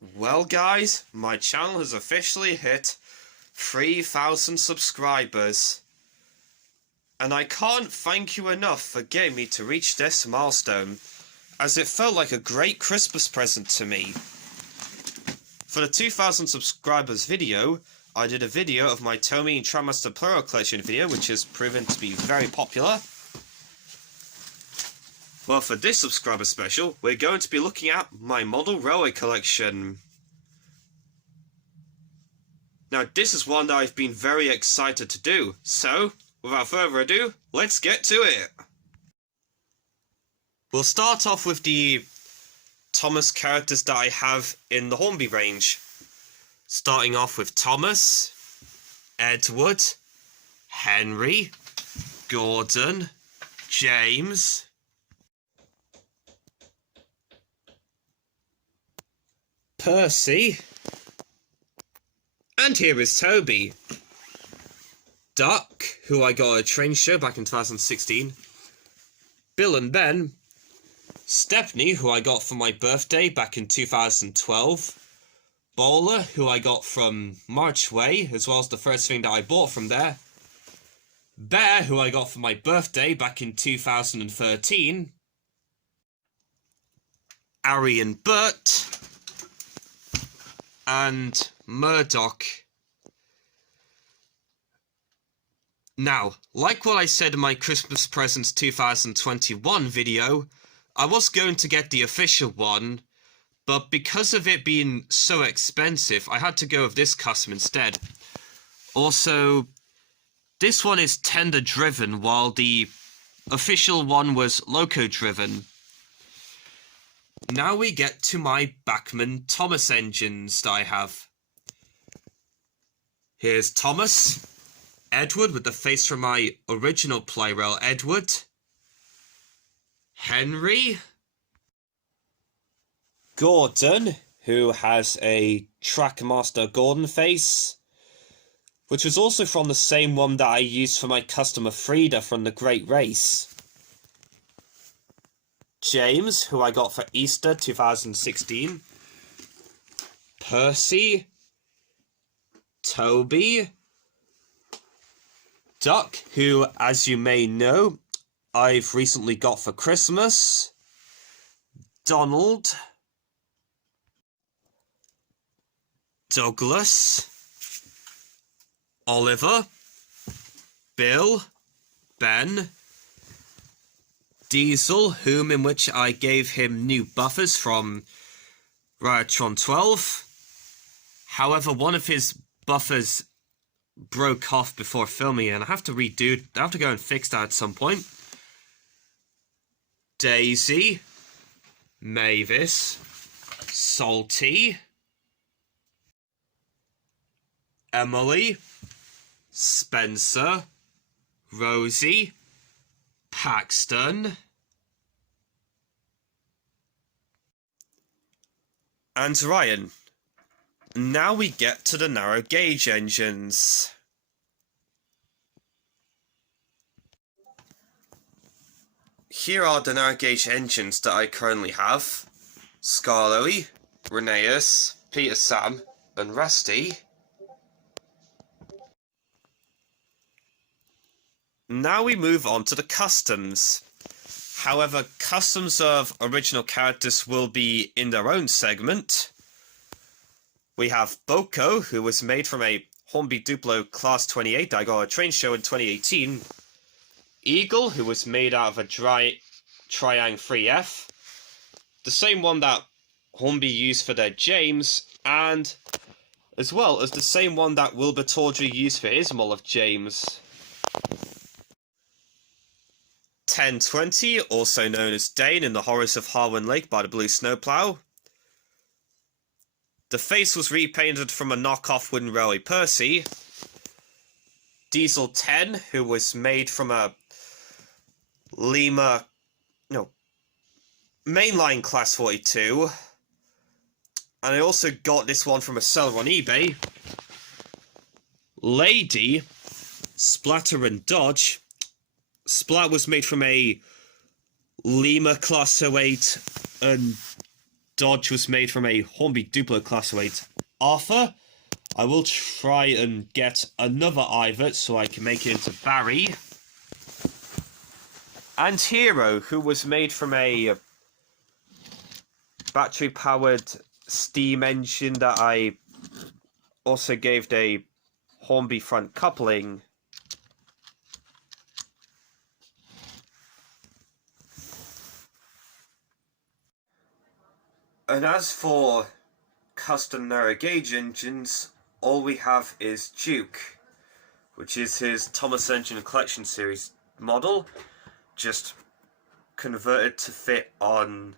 Well guys, my channel has officially hit 3,000 subscribers. And I can't thank you enough for getting me to reach this milestone, as it felt like a great Christmas present to me. For the 2,000 subscribers video, I did a video of my Tomy and Trammaster Plural Collection video, which has proven to be very popular. Well, for this subscriber special, we're going to be looking at my model railway collection. Now, this is one that I've been very excited to do, so, without further ado, let's get to it! We'll start off with the Thomas characters that I have in the Hornby range. Starting off with Thomas, Edward, Henry, Gordon, James, Percy, and here is Toby. Duck, who I got at a train show back in 2016. Bill and Ben. Stepney, who I got for my birthday back in 2012. Bowler, who I got from Marchway, as well as the first thing that I bought from there. Bear, who I got for my birthday back in 2013. Ari and Bert. And Murdoch. Now, like what I said in my Christmas Presents 2021 video, I was going to get the official one, but because of it being so expensive, I had to go with this custom instead. Also, this one is tender driven, while the official one was loco driven. Now we get to my Bachmann Thomas engines that I have. Here's Thomas, Edward with the face from my original Plarail Edward, Henry, Gordon, who has a Trackmaster Gordon face, which was also from the same one that I used for my customer Frida from the Great Race. James, who I got for Easter 2016. Percy. Toby. Duck, who, as you may know, I've recently got for Christmas. Donald. Douglas. Oliver. Bill. Ben. Diesel, in which I gave him new buffers from Riotron 12. However, one of his buffers broke off before filming, and I have to go and fix that at some point. Daisy, Mavis, Salty, Emily, Spencer, Rosie, Paxton, and Ryan. Now we get to the narrow gauge engines. Here are the narrow gauge engines that I currently have. Skarloey, Rheneas, Peter Sam, and Rusty. Now we move on to the customs. However, customs of original characters will be in their own segment. We have Boko, who was made from a Hornby Duplo Class 28 that I got at a train show in 2018. Eagle, who was made out of a Triang 3F. The same one that Hornby used for their James, and as well as the same one that Wilbur Tawdry used for his Mull of James. 1020, also known as Dane in the Horrors of Harwin Lake by the Blue Snowplow. The face was repainted from a knockoff Wooden Railway Percy. Diesel 10, who was made from a mainline Class 42. And I also got this one from a seller on eBay. Lady, Splatter and Dodge. Splat was made from a Lima Class 08 and Dodge was made from a Hornby Duplo Class 8 Arthur. I will try and get another Ivert so I can make it into Barry. And Hero, who was made from a battery-powered steam engine that I also gave a Hornby front coupling. And as for custom narrow gauge engines, all we have is Duke, which is his Thomas Engine Collection Series model, just converted to fit on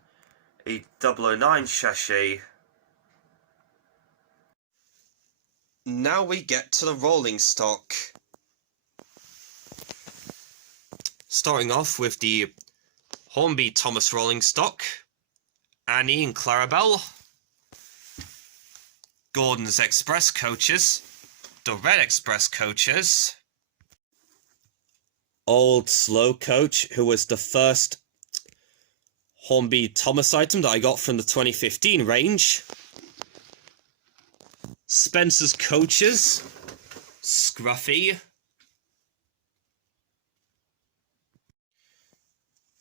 a 009 chassis. Now we get to the rolling stock. Starting off with the Hornby Thomas rolling stock, Annie and Clarabelle, Gordon's Express coaches, the Red Express coaches, Old Slow coach, who was the first Hornby Thomas item that I got from the 2015 range, Spencer's coaches, Scruffy,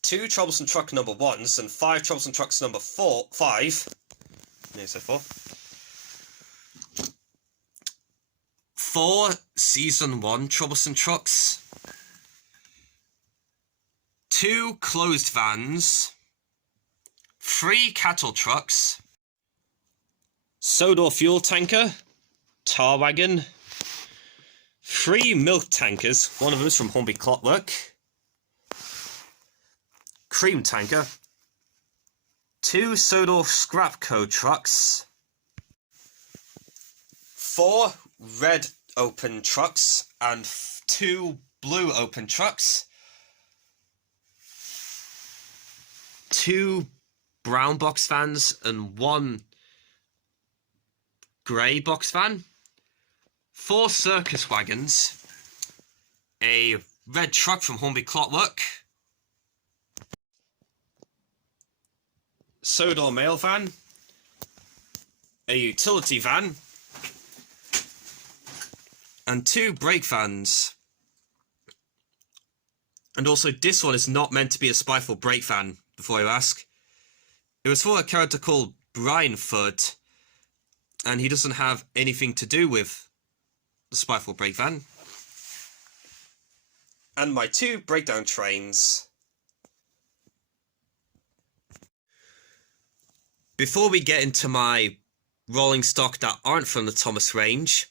2 Troublesome Truck number 1s and 5 Troublesome Trucks number 5. No, so 4. 4 Season 1 Troublesome Trucks, 2 Closed Vans, 3 Cattle Trucks, Sodor Fuel Tanker, Tar Wagon, 3 Milk Tankers, one of them is from Hornby Clockwork, Cream Tanker, 2 Sodor Scrapco Trucks, 4 Red Open Trucks and 2 Blue Open Trucks, 2 Brown Box Vans and 1 Grey Box Van, 4 Circus Wagons, a red truck from Hornby Clockwork, Sodor Mail Van, a utility van, and 2 brake vans. And also, this one is not meant to be a Spyful brake van, before you ask. It was for a character called Brian Foot, and he doesn't have anything to do with the Spyful brake van. And my 2 breakdown trains. Before we get into my rolling stock that aren't from the Thomas range,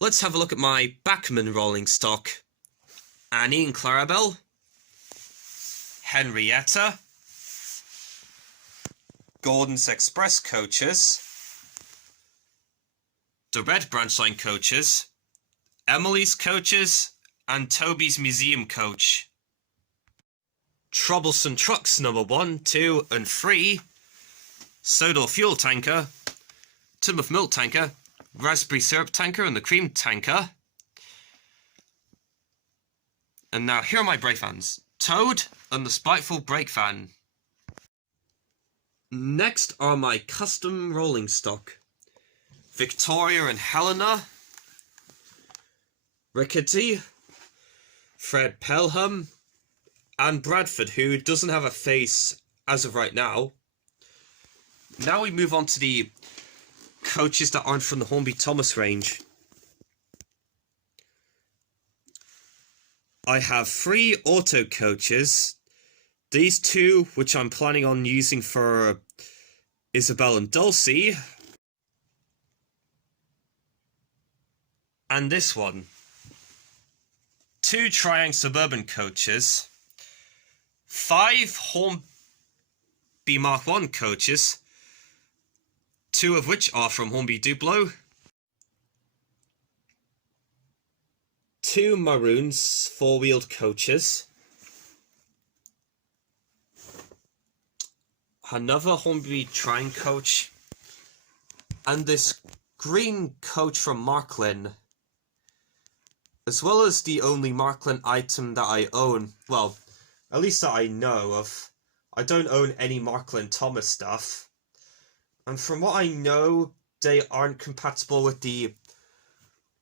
let's have a look at my Bachmann rolling stock. Annie and Clarabelle, Henrietta, Gordon's Express coaches, the Red Branch Line coaches, Emily's coaches, and Toby's Museum coach. Troublesome Trucks number 1, 2, and 3, Sodor Fuel Tanker, Timoth Milk Tanker, Raspberry Syrup Tanker, and the Cream Tanker. And now here are my brake fans, Toad and the Spiteful brake fan. Next are my custom rolling stock, Victoria and Helena, Rickety, Fred Pelham, and Bradford, who doesn't have a face as of right now. Now we move on to the coaches that aren't from the Hornby Thomas range. I have 3 auto coaches. These 2, which I'm planning on using for Isabel and Dulcie. And this one. 2 Triang Suburban coaches. 5 Hornby Mark 1 coaches, 2 of which are from Hornby Duplo. 2 Maroons 4-wheeled coaches. Another Hornby Triang coach. And this green coach from Marklin. As well as the only Marklin item that I own. Well, at least that I know of. I don't own any Marklin Thomas stuff. And from what I know, they aren't compatible with the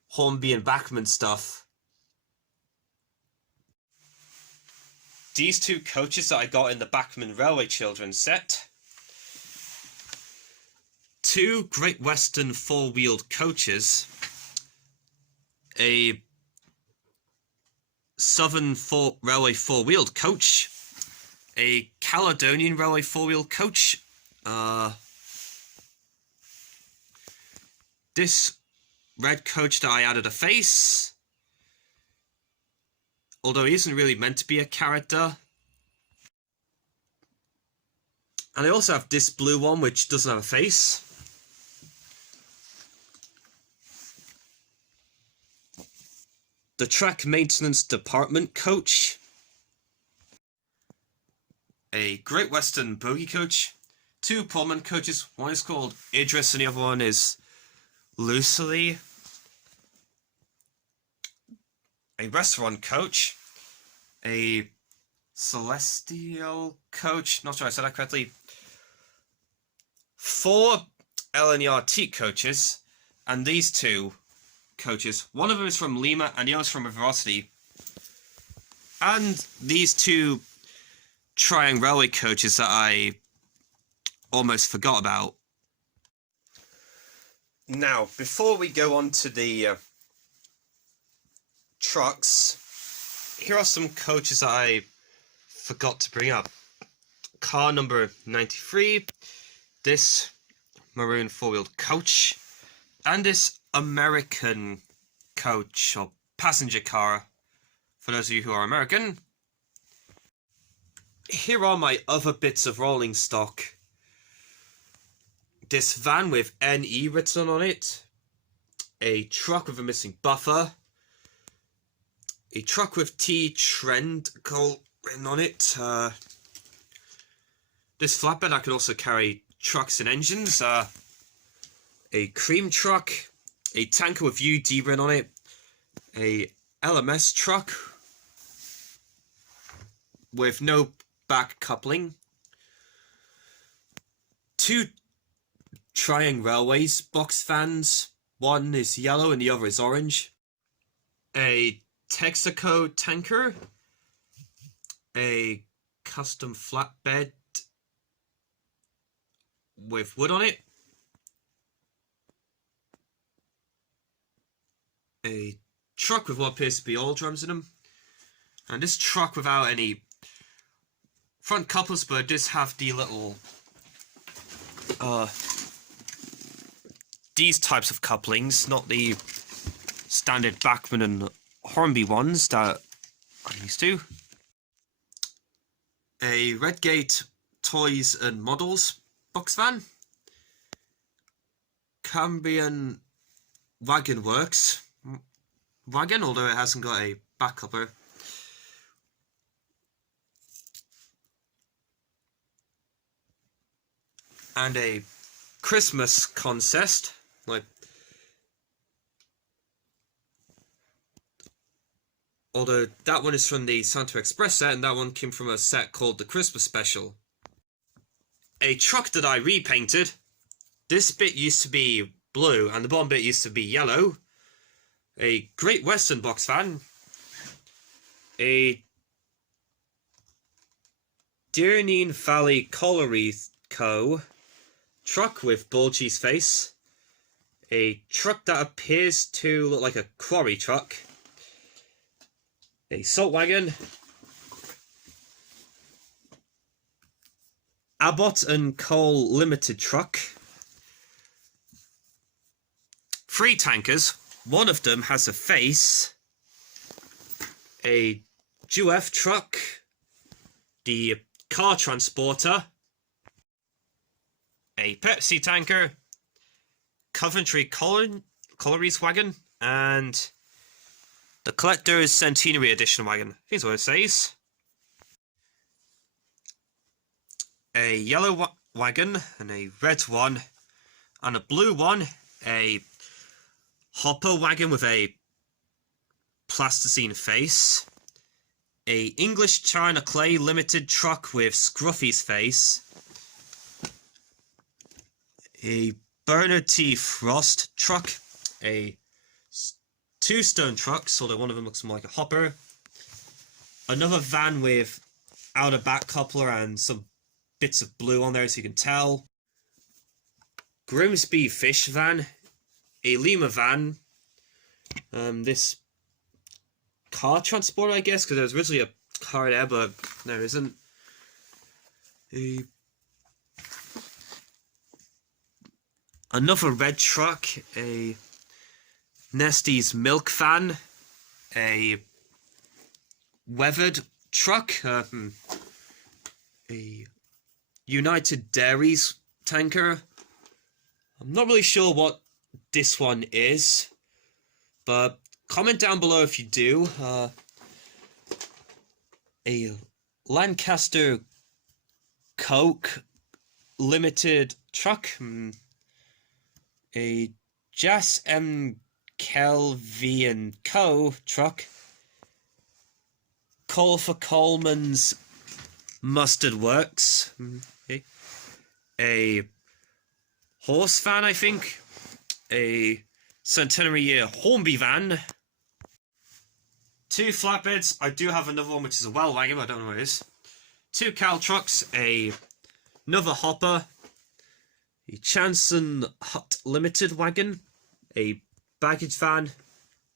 Hornby and Bachmann stuff. These two coaches that I got in the Bachmann Railway Children set. Two Great Western four-wheeled coaches. A Southern Railway four-wheeled coach. A Caledonian Railway four-wheeled coach. This red coach that I added a face. Although he isn't really meant to be a character. And I also have this blue one which doesn't have a face. The track maintenance department coach. A Great Western bogie coach. Two Pullman coaches. One is called Idris and the other one is Lucily. A restaurant coach. A celestial coach. Not sure I said that correctly. Four LNERT coaches. And these two coaches. One of them is from Lima and the other is from Velocity. And these two Triangle Railway coaches that I almost forgot about. Now, before we go on to the trucks, here are some coaches that I forgot to bring up. Car number 93, this maroon four-wheeled coach, and this American coach, or passenger car, for those of you who are American. Here are my other bits of rolling stock. This van with NE written on it. A truck with a missing buffer. A truck with T Trend written on it. This flatbed I could also carry trucks and engines. A cream truck. A tanker with UD written on it. A LMS truck with no back coupling. Two Triangle Railways box fans. One is yellow and the other is orange. A Texaco tanker. A custom flatbed with wood on it. A truck with what appears to be oil drums in them. And this truck without any front couples, but it does have the little these types of couplings, not the standard Bachmann and Hornby ones that I'm used to. A Redgate Toys and Models box van. Cambrian Wagon Works wagon, although it hasn't got a back coupler. And a Christmas Concest, like, although that one is from the Santa Express set, and that one came from a set called the Christmas Special. A truck that I repainted. This bit used to be blue, and the bottom bit used to be yellow. A Great Western box van. A Deerneen Valley Colliery Co. truck with Bulgy's face. A truck that appears to look like a quarry truck. A salt wagon. Abbott and Cole Limited truck. 3 tankers. One of them has a face. A GUF truck. The car transporter. A Pepsi tanker, Coventry Collieries wagon, and the Collector's Centenary Edition wagon. I think that's what it says. A yellow wagon, and a red one, and a blue one. A hopper wagon with a plasticine face. A English China Clay Limited truck with Scruffy's face. a Bernard T. Frost truck, a two-stone trucks, although one of them looks more like a hopper, another van with outer back coupler and some bits of blue on there so you can tell, Grimsby fish van, a Lima van, this car transporter, I guess, because there was originally a car there, but there isn't. Another red truck, a Nestle's milk van, a weathered truck, a United Dairies tanker. I'm not really sure what this one is, but comment down below if you do. A Lancaster Coke Limited truck, a Jas M. Kelvy & Co. truck, Cole for Coleman's Mustard Works, okay. A horse van, I think, a centenary year Hornby van, two flatbeds. I do have another one which is a well wagon, but I don't know what it is. Two cow trucks, another hopper, a Chanson Hut Limited wagon, a baggage van,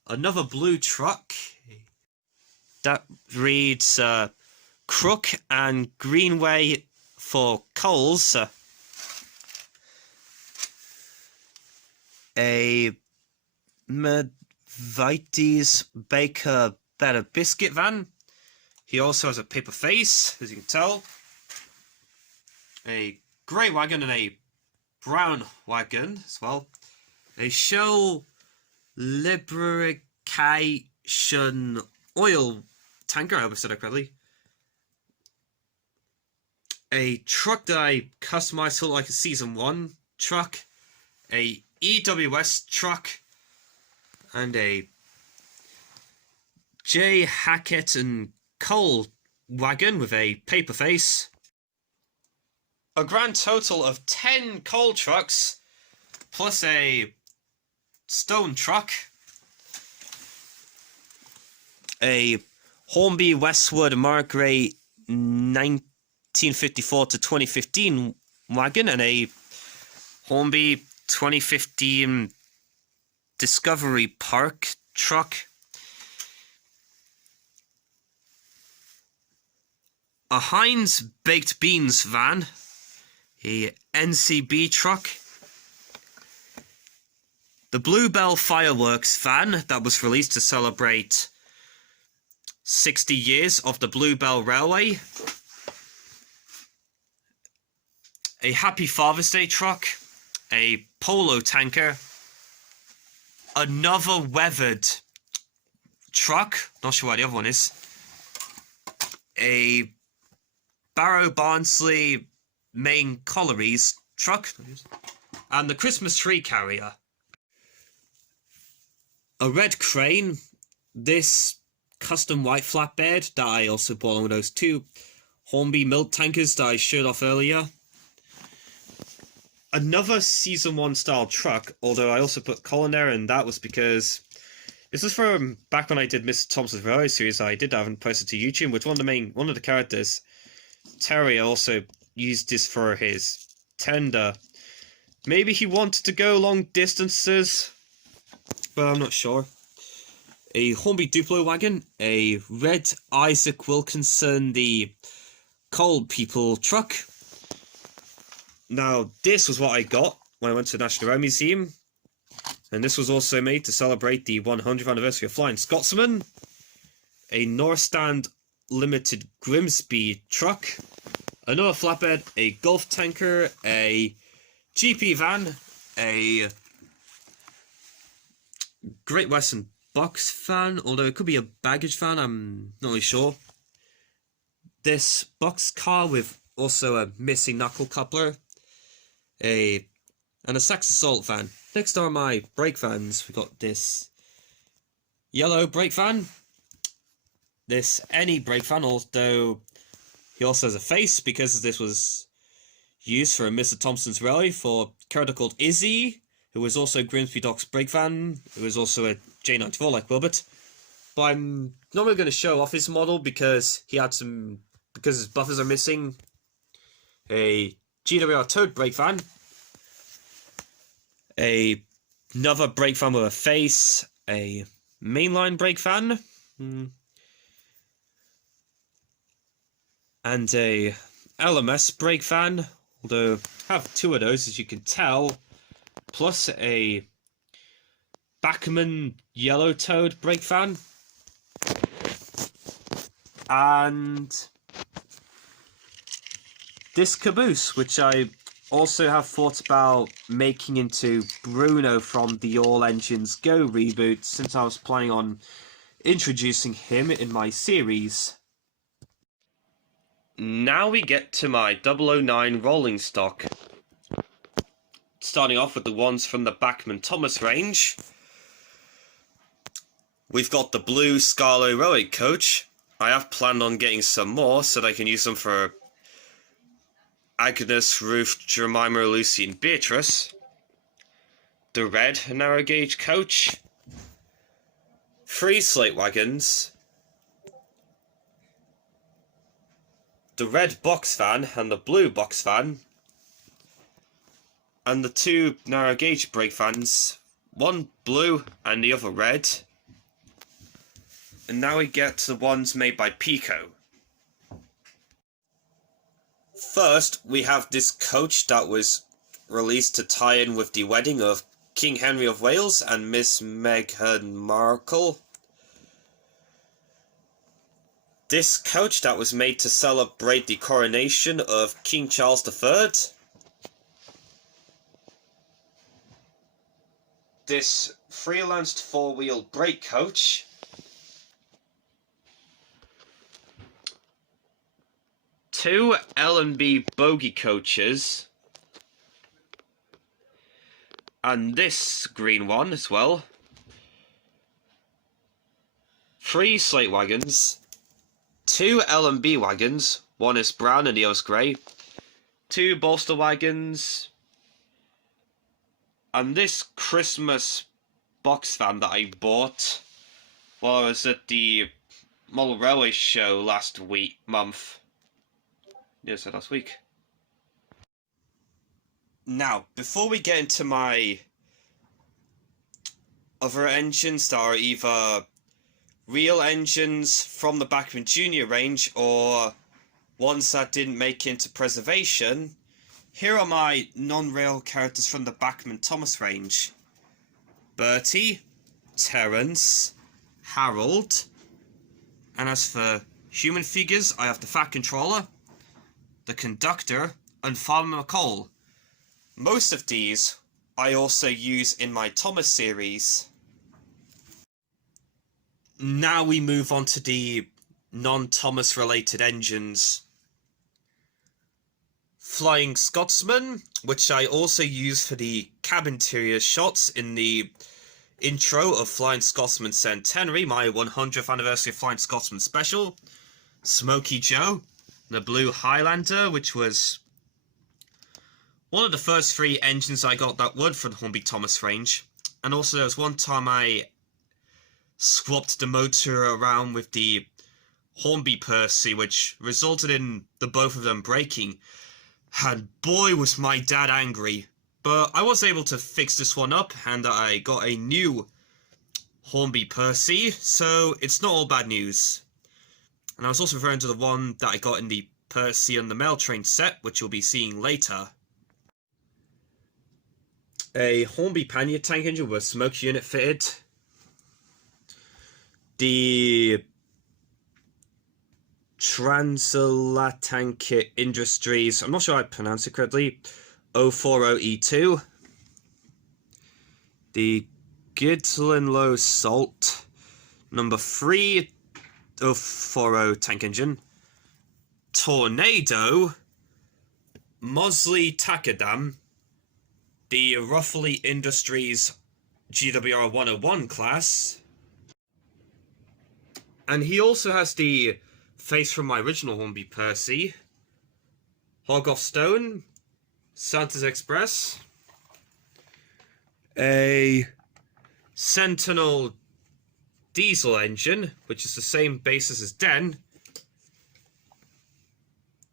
another blue truck that reads Crook and Greenway for Coles, a Medvites Baker Better Biscuit van. He also has a paper face, as you can tell. A grey wagon and a brown wagon as well. A Shell Lubrication Oil tanker, I hope I said that correctly. A truck that I customized to look like a Season 1 truck. A EWS truck. And a J. Hackett and Cole wagon with a paper face. A grand total of 10 coal trucks, plus a stone truck, a Hornby Westwood Margaret 1954 to 2015 wagon, and a Hornby 2015 Discovery Park truck. A Heinz Baked Beans van, a NCB truck, the Bluebell Fireworks van that was released to celebrate 60 years of the Bluebell Railway, a Happy Father's Day truck, a Polo tanker, another weathered truck, not sure what the other one is, a Barrow Barnsley Main Collieries truck, and the Christmas tree carrier. A red crane, this custom white flatbed that I also bought along with those two Hornby milk tankers that I showed off earlier. Another Season 1 style truck, although I also put Colin there, and that was because this is from back when I did Mr. Thompson's Railway series. I did have and posted to YouTube, which one of the characters, Terry, also used this for his tender. Maybe he wanted to go long distances, but I'm not sure. A Hornby Duplo wagon, a red Isaac Wilkinson, the Coal People truck. Now, this was what I got when I went to the National Rail Museum, and this was also made to celebrate the 100th anniversary of Flying Scotsman. A Northstand Limited Grimsby truck, another flatbed, a Gulf tanker, a GP van, a Great Western box van, although it could be a baggage van, I'm not really sure. This box car with also a missing knuckle coupler, and a Sax Assault van. Next are my brake vans. We got this yellow brake van, this any brake van, although he also has a face because this was used for a Mr. Thompson's Rally for a character called Izzy, who was also Grimsby Doc's brake van, who was also a J94 like Wilbert. But I'm not really going to show off his model because because his buffers are missing. A GWR Toad brake van, another brake van with a face, a mainline brake van, and a LMS brake van, although I have two of those as you can tell, plus a Bachmann Yellow Toad brake van, and this caboose, which I also have thought about making into Bruno from the All Engines Go reboot, since I was planning on introducing him in my series. Now we get to my 009 rolling stock. Starting off with the ones from the Bachmann Thomas range. We've got the blue Scarlo Road coach. I have planned on getting some more so that I can use them for Agnes, Ruth, Jemima, Lucy, and Beatrice. The red narrow gauge coach. 3 slate wagons. The red box van and the blue box van. And the 2 narrow gauge brake vans. One blue and the other red. And now we get to the ones made by Pico. First, we have this coach that was released to tie in with the wedding of King Henry of Wales and Miss Meghan Markle. This coach that was made to celebrate the coronation of King Charles III. This freelanced 4-wheel brake coach. Two L&B bogie coaches. And this green one as well. 3 slate wagons. 2 L&B wagons. One is brown and the other's grey. 2 bolster wagons. And this Christmas box van that I bought while I was at the Model Railway show last month. Yes, last week. Now, before we get into my other engines that are either real engines from the Bachmann Junior range or ones that didn't make it into preservation, here are my non-rail characters from the Bachmann Thomas range. Bertie, Terence, Harold, and as for human figures, I have the Fat Controller, the Conductor, and Farmer McCall. Most of these I also use in my Thomas series. Now we move on to the non-Thomas related engines. Flying Scotsman, which I also use for the cab interior shots in the intro of Flying Scotsman Centenary, my 100th anniversary of Flying Scotsman special. Smokey Joe, the Blue Highlander, which was one of the first 3 engines I got that would for the Hornby Thomas range. And also there was one time I swapped the motor around with the Hornby Percy, which resulted in the both of them breaking. And boy was my dad angry. But I was able to fix this one up and I got a new Hornby Percy, so it's not all bad news. And I was also referring to the one that I got in the Percy and the Mail Train set, which you'll be seeing later. A Hornby Pannier tank engine with a smoke unit fitted. The Transatlantic Industries, I'm not sure I pronounced it correctly, 040E2. The Girdlenlow Salt, number 3 040 tank engine. Tornado, Mosley Takadam, the Ruffley Industries GWR 101 class. And he also has the face from my original Hornby Percy. Hog of Stone, Santa's Express, a Sentinel diesel engine, which is the same basis as Den,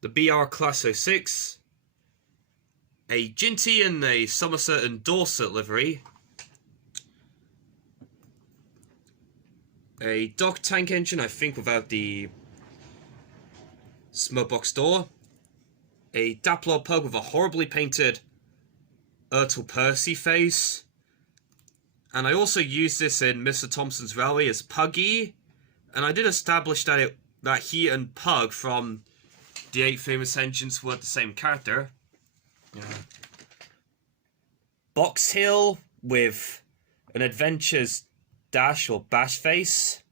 the BR Class 06, a Ginty and a Somerset and Dorset livery, a Dock tank engine, I think without the smoke box door, a Daplot pug with a horribly painted Ertl Percy face, and I also used this in Mr. Thompson's Railway as Puggy, and I did establish that he and Pug from the 8 Famous Engines were the same character. Yeah. Box Hill with an Adventures dash or bash face,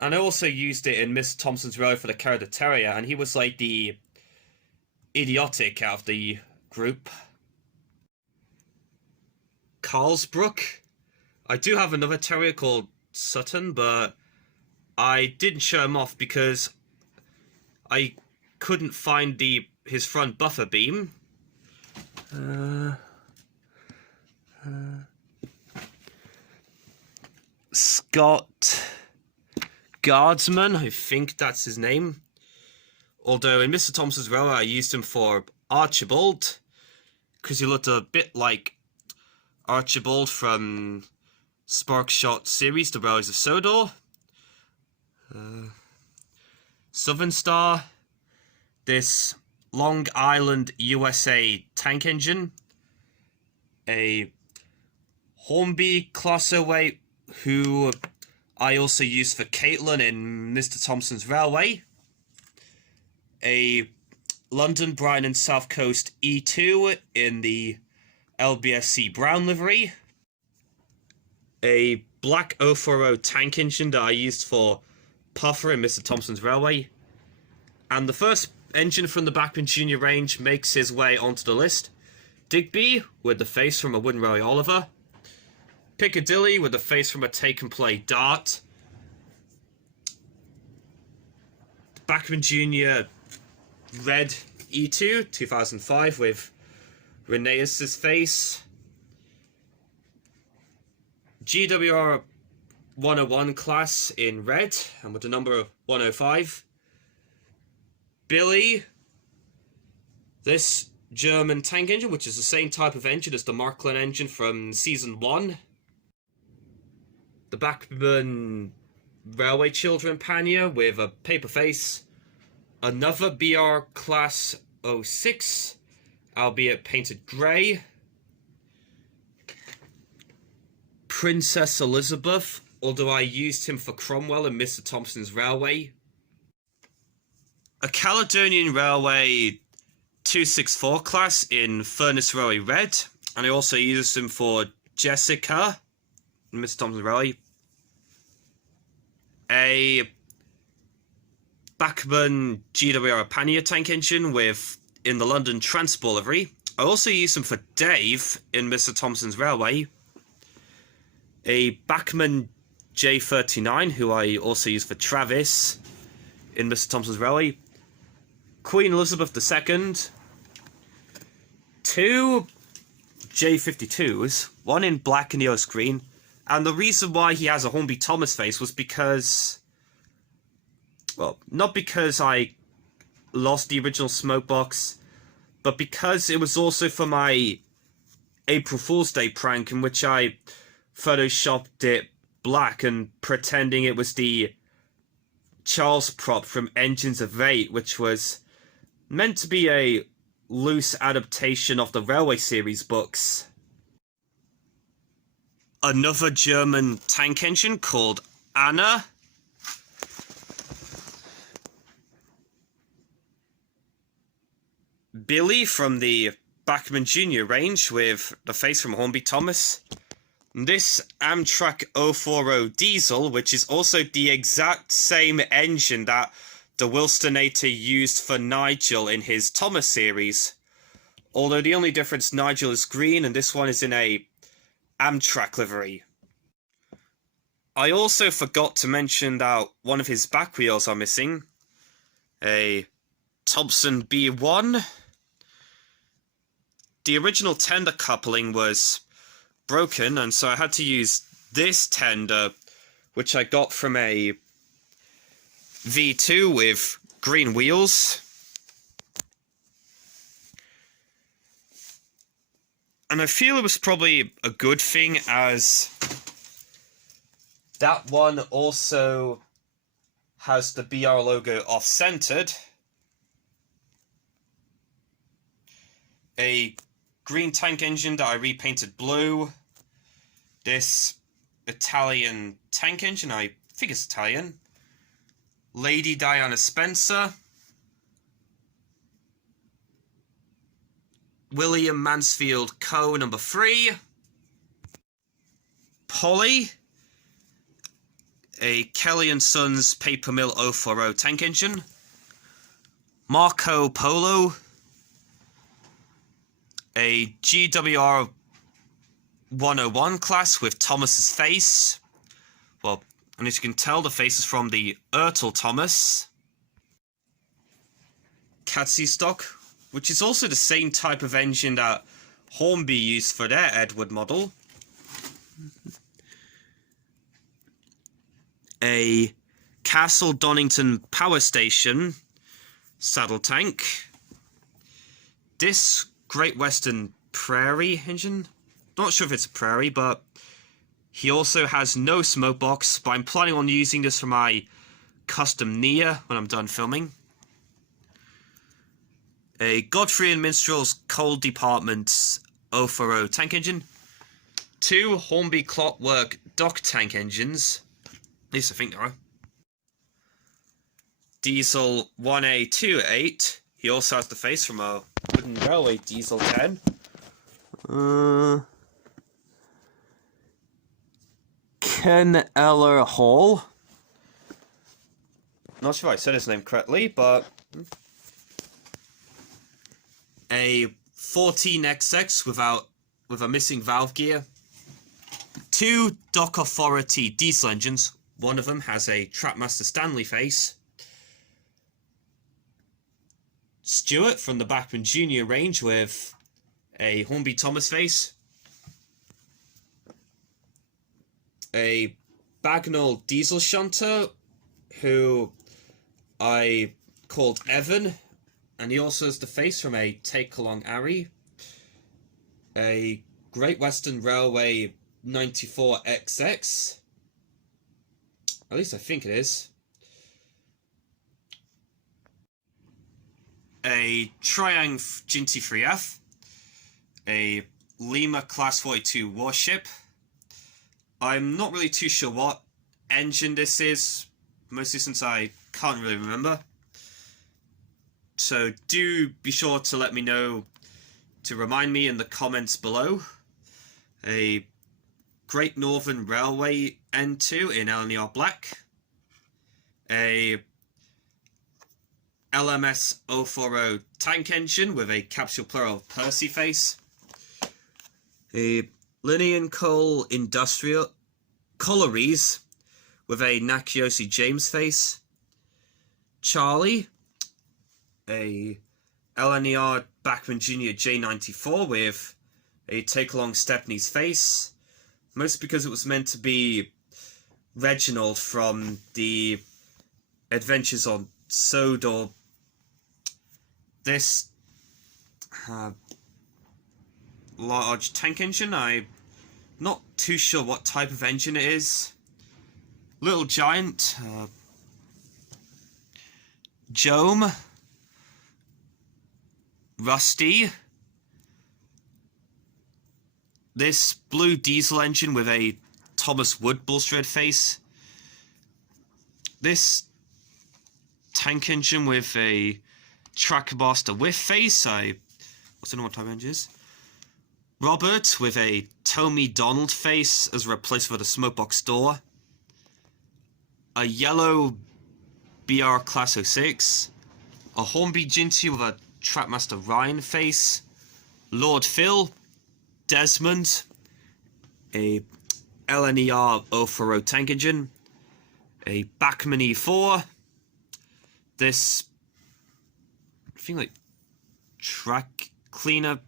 and I also used it in Mr. Thompson's Railway for the character Terrier, and he was like the idiotic out of the group. Carlsbrook. I do have another terrier called Sutton, but I didn't show him off because I couldn't find his front buffer beam. Scott Guardsman, I think that's his name. Although in Mr. Thompson's Railway I used him for Archibald, because he looked a bit like Archibald from Sparkshot series, The Railways of Sodor. Southern Star, this Long Island USA tank engine, a Hornby Class 08, who I also used for Caitlin in Mr. Thompson's Railway, a London, Brighton and South Coast E2 in the LBSC Brown livery, a black 040 tank engine that I used for Puffer in Mr. Thompson's Railway, and the first engine from the Bachmann Junior range makes his way onto the list. Digby with the face from a Wooden Railway Oliver, Piccadilly with the face from a Take and Play Dart, Bachmann Junior Red E2 2005 with Rheneas's face, GWR 101 class in red and with the number 105. Billy, this German tank engine, which is the same type of engine as the Marklin engine from Season 1. The Bachmann Railway Children pannier with a paper face. Another BR Class 06, albeit painted grey. Princess Elizabeth, although I used him for Cromwell and Mr. Thompson's Railway. A Caledonian Railway 264 class in Furnace Railway Red, and I also used him for Jessica in Mr. Thompson's Railway. A Bachmann GWR Pannier tank engine in the London Transport livery. I also used him for Dave in Mr. Thompson's Railway. A Bachmann J39, who I also used for Travis in Mr. Thompson's Railway. Queen Elizabeth II. 2 J52s, one in black and yellow screen. And the reason why he has a Hornby Thomas face was because, well, not because I lost the original smoke box, but because it was also for my April Fool's Day prank in which I photoshopped it black and pretending it was the Charles prop from Engines of 8, which was meant to be a loose adaptation of the Railway series books. Another German tank engine called Anna. Billy from the Bachmann Junior range with the face from Hornby Thomas. This Amtrak 040 diesel, which is also the exact same engine that the Wilstonator used for Nigel in his Thomas series. Although the only difference, Nigel is green and this one is in a Amtrak livery. I also forgot to mention that one of his back wheels are missing. A Thompson B1. the original tender coupling was broken, and so I had to use this tender, which I got from a V2 with green wheels. And I feel it was probably a good thing, as that one also has the BR logo off-centered. A green tank engine that I repainted blue. This Italian tank engine, I think it's Italian. Lady Diana Spencer. William Mansfield Co. number 3. Polly. A Kelly & Sons Paper Mill 040 tank engine. Marco Polo. A GWR 101 class with Thomas's face. Well, and as you can tell, the face is from the Ertl Thomas. Catzy stock, which is also the same type of engine that Hornby used for their Edward model. A Castle Donington Power Station saddle tank. This Great Western Prairie engine. Not sure if it's a Prairie, but he also has no smoke box, but I'm planning on using this for my custom Nia when I'm done filming. A Godfrey and Minstrel's Coal Department's 040 tank engine. 2 Hornby Clockwork dock tank engines. At least I think there are. Diesel 1A28. He also has the face from a Wooden Railway Diesel 10. Ken Eller Hall. Not sure if I said his name correctly, but a 14XX with a missing valve gear. 2 Dock Authority diesel engines. One of them has a Trapmaster Stanley face. Stewart from the Bachmann Junior range with a Hornby Thomas face. A Bagnall diesel shunter, who I called Evan, and he also has the face from a Take Along Ari. A Great Western Railway 94XX. At least I think it is. A Triang Ginty 3F. A Lima Class 42 warship. I'm not really too sure what engine this is, mostly since I can't really remember. So do be sure to let me know, to remind me in the comments below. A Great Northern Railway N2 in LNER Black. A LMS 040 tank engine with a capsule plural Percy face. A Linian Coal Industrial Collieries with a Nakiosi James face. Charlie. A LNER Bachmann Junior J94 with a Take-Along Stepney's face. Mostly because it was meant to be Reginald from the Adventures on Sodor. This large tank engine, I'm not too sure what type of engine it is. Little Giant, Jome, Rusty. This blue diesel engine with a Thomas Wood bolstered face. This tank engine with a Trackmaster Whiff face. I don't know what type of engine it is. Robert with a Tommy Donald face as a replacement for the smokebox door. A yellow BR Class 06. A Hornby Ginty with a Trapmaster Ryan face. Lord Phil. Desmond. A LNER 040 tank engine. A Bachmann E4. This, I think, like track cleaner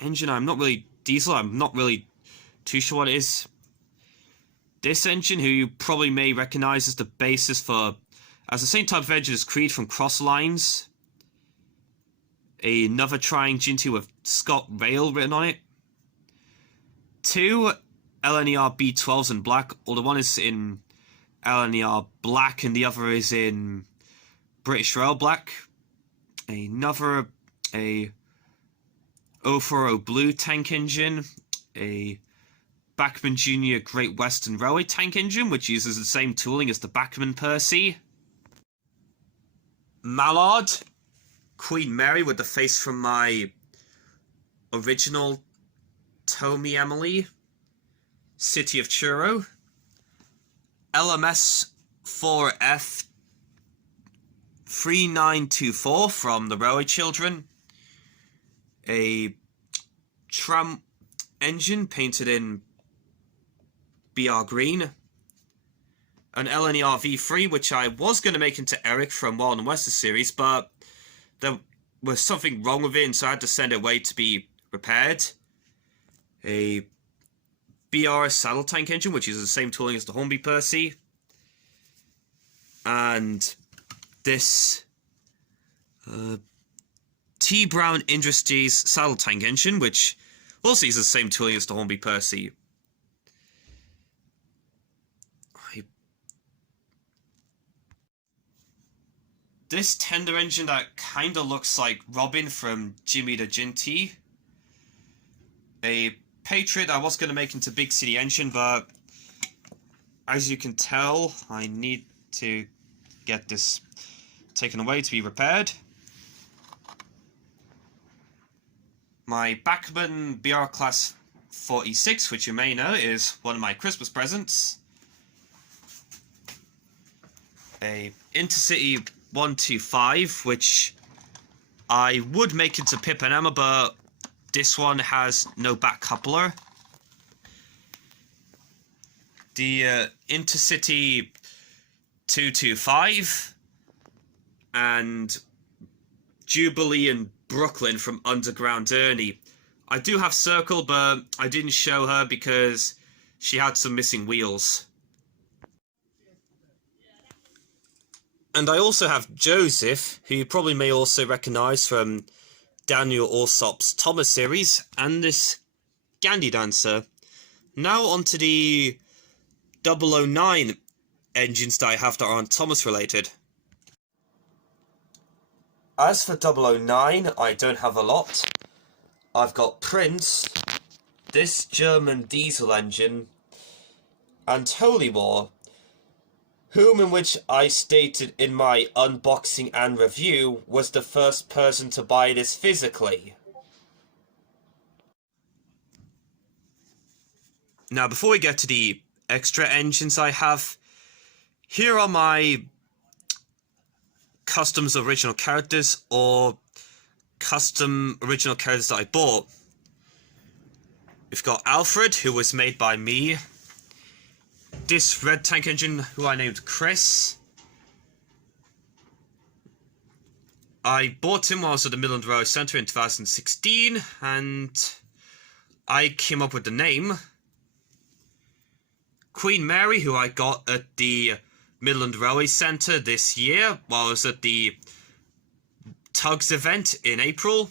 engine, I'm not really diesel, I'm not really too sure what it is. This engine, who you probably may recognize as the basis for, as the same type of engine as Creed from Crosslines. Another Trying Ginty with Scott Rail written on it. 2 LNER B12s in black, or the one is in LNER black and the other is in British Rail black. Another, a 040 blue tank engine, a Bachmann Jr. Great Western Railway tank engine, which uses the same tooling as the Bachmann Percy. Mallard, Queen Mary with the face from my original Tomy Emily, City of Churro. LMS 4F 3924 from the Railway Children. A tram engine painted in BR Green. An LNER V3, which I was going to make into Eric from Wild and Western series, but there was something wrong with it, and so I had to send it away to be repaired. A BRS saddle tank engine, which uses the same tooling as the Hornby Percy. And this T. Brown Industries saddle tank engine, which also uses the same tooling as the Hornby Percy. This tender engine that kinda looks like Robin from Jimmy the Ginty. A Patriot I was going to make into Big City engine, but as you can tell, I need to get this taken away to be repaired. My Bachmann BR Class 46, which you may know is one of my Christmas presents. A Intercity 125, which I would make into Pip and Emma, but this one has no back coupler. The Intercity 225 and Jubilee and Brooklyn from Underground Ernie. I do have Circle, but I didn't show her because she had some missing wheels. And I also have Joseph, who you probably may also recognise from Daniel Alsop's Thomas series, and this Gandhi Dancer. Now onto the 009 engines that I have that aren't Thomas related. As for 009, I don't have a lot. I've got Prince, this German diesel engine, and Holy War, whom in which I stated in my unboxing and review was the first person to buy this physically. Now before we get to the extra engines I have, here are my customs original characters, or custom original characters that I bought. We've got Alfred, who was made by me. This red tank engine, who I named Chris. I bought him while I was at the Midland Railway Centre in 2016, and I came up with the name. Queen Mary, who I got at the Midland Railway Centre this year while I was at the Tugs event in April.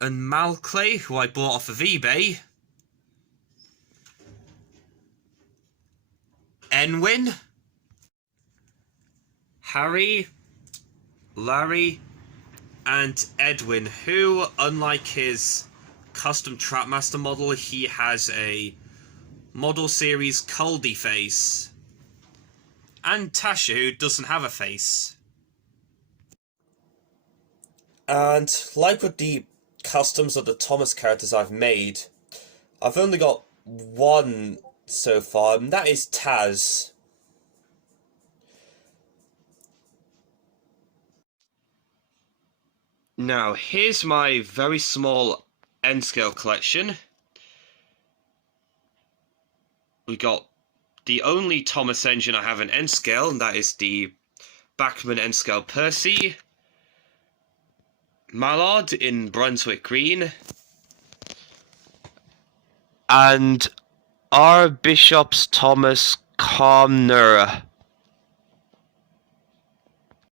And Malclay, who I bought off of eBay. Enwin, Harry, Larry, and Edwin, who, unlike his custom Trapmaster model, he has a model series Culdy face. And Tasha, who doesn't have a face. And like with the customs of the Thomas characters I've made, I've only got one so far, and that is Taz. Now, here's my very small N-scale collection. We got the only Thomas engine I have in N-scale, and that is the Bachmann N-scale Percy. Mallard in Brunswick Green. And Archbishop's Thomas Comner.